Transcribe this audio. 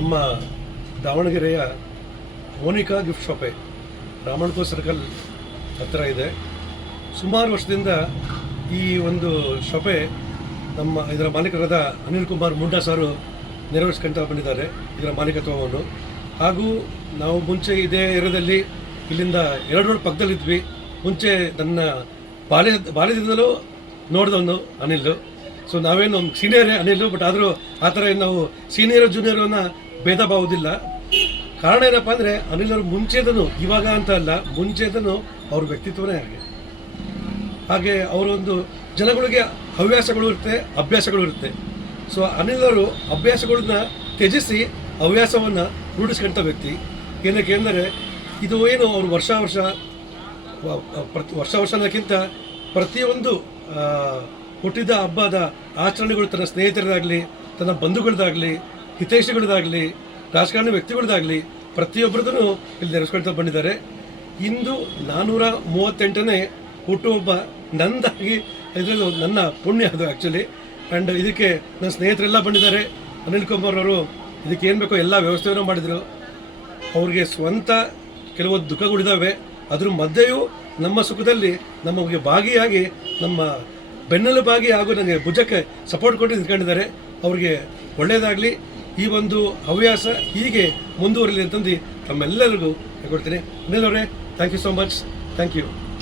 ನಮ್ಮ ದಾವಣಗೆರೆಯ Monika gift ಶಾಪೇ ರಾಮಣ್ಕೋ circle ಹತ್ತಿರ ಇದೆ. ಸುಮಾರು ವರ್ಷದಿಂದ ಈ ಒಂದು ಶಾಪೇ ಇದರ ಮಾಲೀಕರಾದ ಅನಿಲ್ ಕುಮಾರ್ ಮುಂಡಾ ಸಾರು ನಿರ್ವಹಿಸ್ಕೊಂತ ಬಂದಿದ್ದಾರೆ ಇದರ ಮಾಲೀಕತ್ವವನ್ನು. ಹಾಗೂ ನಾವು ಮುಂಚೆ ಇದೇ ಏರಿಯಾದಲ್ಲಿ ಇಲ್ಲಿಂದ 2 ರೋಡ್ ಪಕ್ಕದಲ್ಲಿದ್ವಿ. ಮುಂಚೆ ನನ್ನ ಬಾಲ್ಯದಿಂದಲೂ ನೋಡಿದವನು ಅನಿಲ್. ಸೊ ನಾವೇನು ಸೀನಿಯರೇ ಅನಿಲ್, ಬಟ್ ಆದರೂ ಆ ಥರ ನಾವು ಸೀನಿಯರು ಜೂನಿಯರನ್ನು ಭೇದ ಭಾವದಿಲ್ಲ. ಕಾರಣ ಏನಪ್ಪ ಅಂದರೆ ಅನಿಲ್ ಅವ್ರ ಮುಂಚೆದನು, ಇವಾಗ ಅಂತ ಅಲ್ಲ, ಮುಂಚೆದನು ಅವ್ರ ವ್ಯಕ್ತಿತ್ವನೇ ಹಾಗೆ ಅವರೊಂದು ಜನಗಳಿಗೆ ಹವ್ಯಾಸಗಳು ಇರುತ್ತೆ, ಅಭ್ಯಾಸಗಳು ಇರುತ್ತೆ. ಸೊ ಅನಿಲ್ ಅವರು ಅಭ್ಯಾಸಗಳನ್ನ ತ್ಯಜಿಸಿ ಹವ್ಯಾಸವನ್ನು ರೂಢಿಸ್ಕೊಂಥ ವ್ಯಕ್ತಿ. ಏನಕ್ಕೆ ಅಂದರೆ ಇದು ಏನು ಅವರು ವರ್ಷ ವರ್ಷಕ್ಕಿಂತ ಪ್ರತಿಯೊಂದು ಹುಟ್ಟಿದ ಹಬ್ಬದ ಆಚರಣೆಗಳು ತನ್ನ ಸ್ನೇಹಿತರದಾಗಲಿ, ತನ್ನ ಬಂಧುಗಳದಾಗಲಿ, ಹಿತೈಷಿಗಳದಾಗಲಿ, ರಾಜಕಾರಣಿ ವ್ಯಕ್ತಿಗಳದಾಗಲಿ ಪ್ರತಿಯೊಬ್ಬರದೂ ಇಲ್ಲಿ ನೆರೆಸ್ಕೊಳ್ತಾ ಬಂದಿದ್ದಾರೆ. ಇಂದು 438ನೇ ಹುಟ್ಟುಹಬ್ಬ ನಂದಾಗಿ, ಇದರಲ್ಲಿ ನನ್ನ ಪುಣ್ಯ ಅದು ಆ್ಯಕ್ಚುಲಿ. ಆ್ಯಂಡ್ ಇದಕ್ಕೆ ನನ್ನ ಸ್ನೇಹಿತರೆಲ್ಲ ಬಂದಿದ್ದಾರೆ. ಅನಿಲ್ ಕುಮಾರ್ ಅವರು ಇದಕ್ಕೆ ಏನು ಬೇಕೋ ಎಲ್ಲ ವ್ಯವಸ್ಥೆಯನ್ನು ಮಾಡಿದರು. ಅವ್ರಿಗೆ ಸ್ವಂತ ಕೆಲವೊಂದು ದುಃಖಗಳಿದ್ದಾವೆ, ಅದ್ರ ಮಧ್ಯೆಯೂ ನಮ್ಮ ಸುಖದಲ್ಲಿ ನಮಗೆ ಭಾಗಿಯಾಗಿ, ನಮ್ಮ ಬೆನ್ನೆಲುಬಾಗಿ ಹಾಗೂ ನನಗೆ ಭುಜಕ್ಕೆ ಸಪೋರ್ಟ್ ಕೊಟ್ಟು ನಿಂತ್ಕೊಂಡಿದ್ದಾರೆ. ಅವ್ರಿಗೆ ಒಳ್ಳೆಯದಾಗಲಿ. ಈ ಒಂದು ಹವ್ಯಾಸ ಹೀಗೆ ಮುಂದುವರಲಿ ಅಂತಂದು ತಮ್ಮೆಲ್ಲರಿಗೂ ಹೇಳ್ಕೊಡ್ತೀನಿ. ಅನಿಲ್ ಅವರೇ, thank you so much. Thank you.